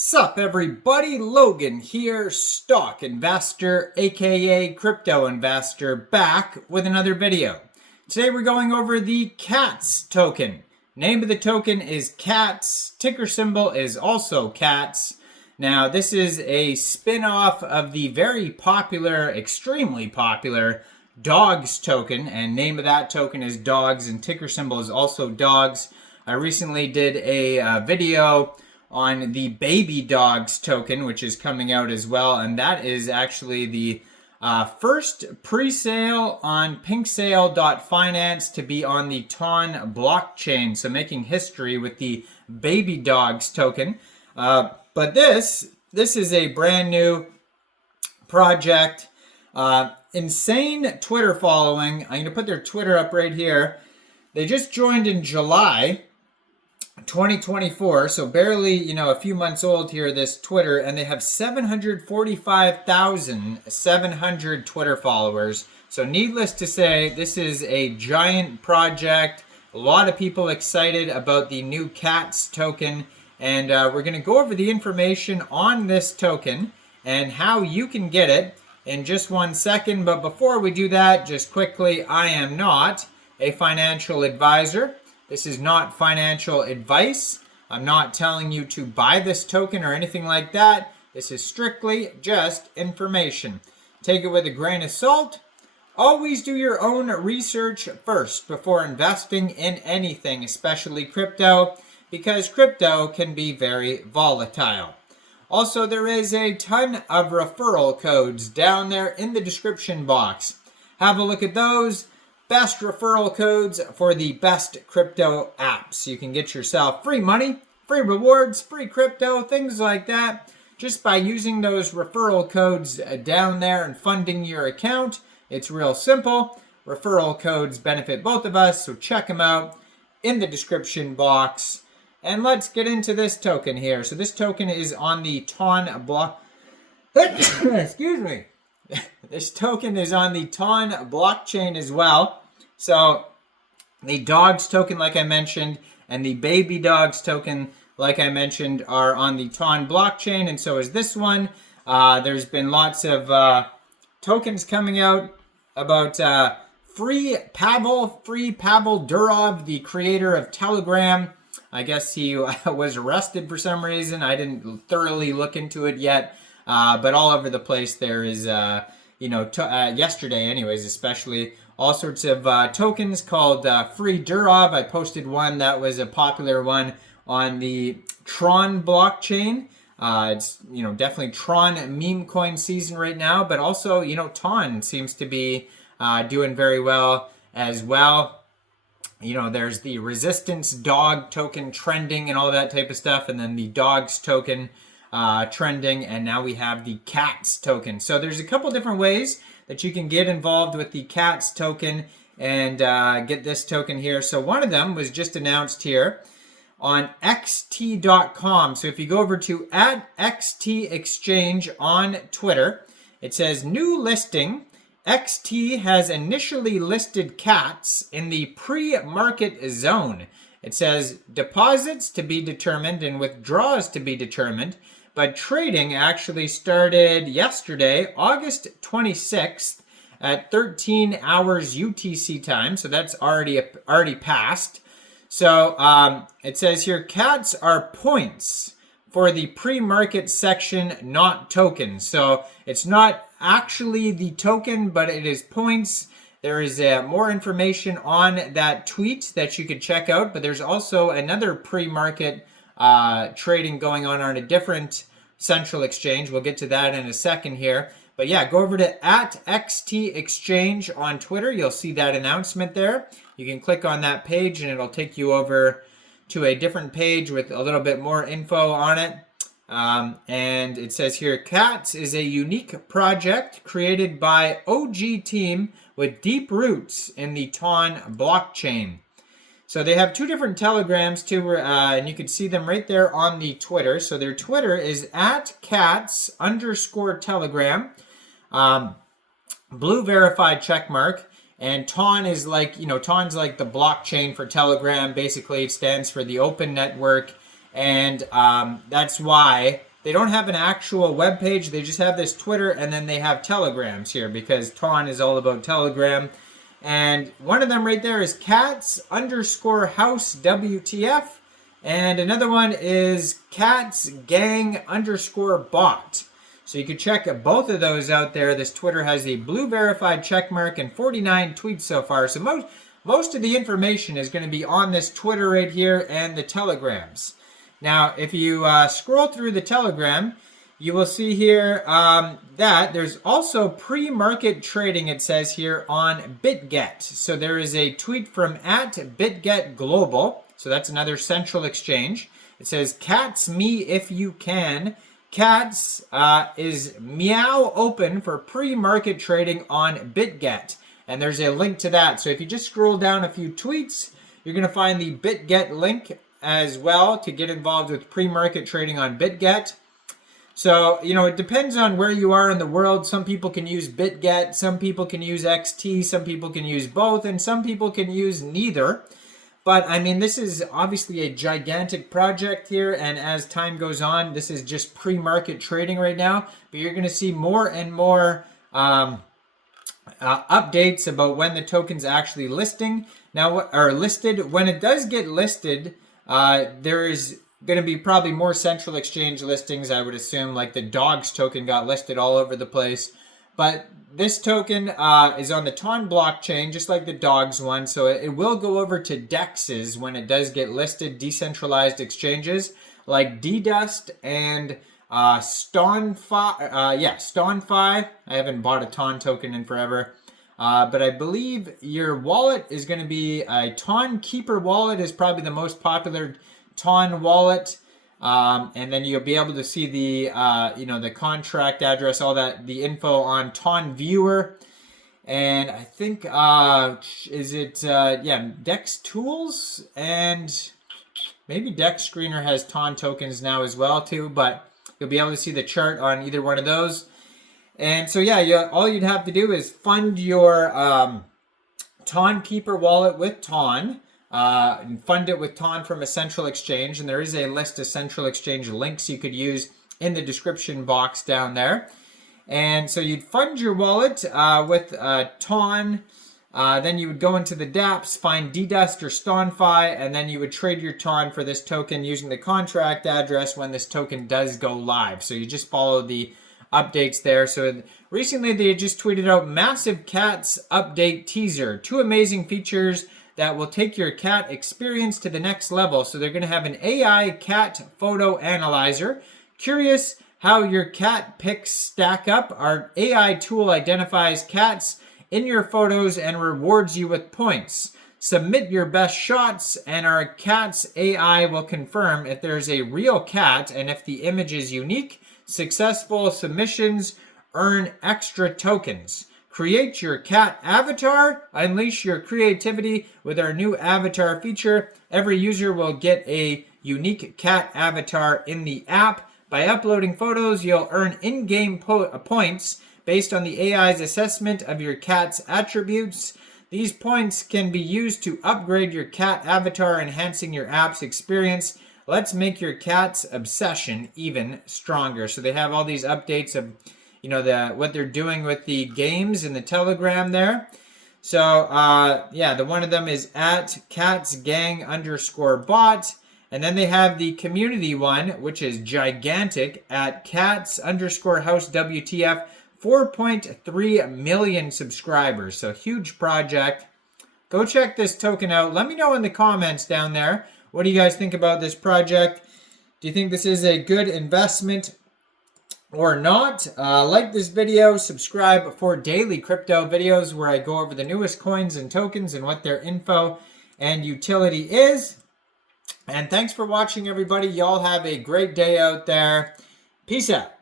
Sup everybody, Logan here, stock investor aka crypto investor, back with another video. Today we're going over the KCEX token. Name of the token is KCEX, ticker symbol is also KCEX. Now this is a spin-off of the very popular, extremely popular DOGS token, and name of that token is DOGS and ticker symbol is also DOGS. I recently did a video on the baby dogs token, which is coming out as well, and that is actually the first pre-sale on STON.FI to be on the TON blockchain, so making history with the baby dogs token. But this is a brand new project, insane Twitter following. I'm going to put their Twitter up right here. They just joined in July 2024, so barely, a few months old here, this Twitter, and they have 745,700 Twitter followers. So needless to say, this is a giant project. A lot of people excited about the new KCEX token, and we're going to go over the information on this token and how you can get it in just 1 second. But before we do that, just quickly, I am not a financial advisor. This is not financial advice. I'm not telling you to buy this token or anything like that. This is strictly just information. Take it with a grain of salt. Always do your own research first before investing in anything, especially crypto, because crypto can be very volatile. Also, there is a ton of referral codes down there in the description box. Have a look at those. Best referral codes for the best crypto apps. You can get yourself free money, free rewards, free crypto, things like that, just by using those referral codes down there and funding your account. It's real simple. Referral codes benefit both of us, so check them out in the description box. And let's get into this token here. So this token is on the TON block. Excuse me. This token is on the TON blockchain as well. So the DOGS token, like I mentioned, and the baby dogs token, like I mentioned, are on the TON blockchain, and so is this one. There's been lots of tokens coming out about free PAVEL DUROV, the creator of Telegram. I guess he was arrested for some reason. I didn't thoroughly look into it yet, but all over the place there is yesterday anyways, especially all sorts of tokens called free DUROV. I posted one that was a popular one on the Tron blockchain. It's definitely Tron meme coin season right now, but also TON seems to be doing very well as well. There's the resistance dog token trending and all that type of stuff, and then the dogs token trending, and now we have the KCEX token. So there's a couple different ways that you can get involved with the KCEX token and get this token here. So one of them was just announced here on xt.com. So if you go over to @XTExchange on Twitter, it says new listing. XT has initially listed KCEX in the pre-market zone. It says deposits to be determined and withdrawals to be determined, but trading actually started yesterday, August 26th at 13 hours UTC time. So that's already passed. So it says here, KCEX are points for the pre-market section, not tokens. So it's not actually the token, but it is points. There is more information on that tweet that you could check out, but there's also another pre-market trading going on a different central exchange. We'll get to that in a second here. But yeah, go over to @XTExchange on Twitter. You'll see that announcement there. You can click on that page and it'll take you over to a different page with a little bit more info on it. And it says here, KCEX is a unique project created by OG team with deep roots in the TON blockchain. So they have two different telegrams too, and you can see them right there on the Twitter. So their Twitter is @KCEX_telegram, blue verified check mark, and TON is like, TON's like the blockchain for Telegram. Basically, it stands for the open network, and that's why they don't have an actual web page. They just have this Twitter, and then they have Telegrams here because TON is all about Telegram. And one of them right there is cats_house WTF. And another one is catsgang_bot. So you can check both of those out there. This Twitter has the blue verified check mark and 49 tweets so far. So most of the information is going to be on this Twitter right here and the Telegrams. Now, if you scroll through the Telegram, you will see here that there's also pre-market trading, it says here, on BitGet. So there is a tweet from @BitGetGlobal. So that's another central exchange. It says, "Cats me if you can. Cats is meow open for pre-market trading on BitGet." And there's a link to that. So if you just scroll down a few tweets, you're going to find the BitGet link as well to get involved with pre-market trading on BitGet. So, you know, it depends on where you are in the world. Some people can use BitGet, some people can use XT, some people can use both, and some people can use neither. But, I mean, this is obviously a gigantic project here, and as time goes on, this is just pre-market trading right now. But you're going to see more and more updates about when the token's actually listed. When it does get listed, there is going to be probably more central exchange listings, I would assume, like the dogs token got listed all over the place. But this token is on the TON blockchain, just like the dogs one. So it will go over to DEXs when it does get listed, decentralized exchanges like DEDUST and STON.FI. STON.FI. I haven't bought a TON token in forever. But I believe your wallet is going to be a TON Keeper wallet is probably the most popular TON wallet, and then you'll be able to see the the contract address, all that, the info on TON Viewer, and I think Dex Tools, and maybe Dex Screener has TON tokens now as well too, but you'll be able to see the chart on either one of those. And so yeah, all you'd have to do is fund your TON Keeper wallet with TON. And fund it with TON from a central exchange, and there is a list of central exchange links you could use in the description box down there. And so you'd fund your wallet with TON, then you would go into the dApps, find DEDUST or STON.FI, and then you would trade your TON for this token using the contract address when this token does go live. So you just follow the updates there. So recently they just tweeted out massive cats update teaser, 2 amazing features that will take your cat experience to the next level. So they're going to have an AI cat photo analyzer. Curious how your cat pics stack up? Our AI tool identifies cats in your photos and rewards you with points. Submit your best shots, and our cat's AI will confirm if there's a real cat and if the image is unique. Successful submissions earn extra tokens. Create your cat avatar. Unleash your creativity with our new avatar feature. Every user will get a unique cat avatar in the app. By uploading photos, you'll earn in-game points based on the AI's assessment of your cat's attributes. These points can be used to upgrade your cat avatar, enhancing your app's experience. Let's make your cat's obsession even stronger. So they have all these updates of what they're doing with the games in the Telegram there. So the one of them is @catsgang_bot, and then they have the community one, which is gigantic, @cats_house WTF, 4.3 million subscribers. So huge project. Go check this token out. Let me know in the comments down there. What do you guys think about this project? Do you think this is a good investment or not? Like this video, subscribe for daily crypto videos where I go over the newest coins and tokens and what their info and utility is. And thanks for watching, everybody. Y'all have a great day out there. Peace out.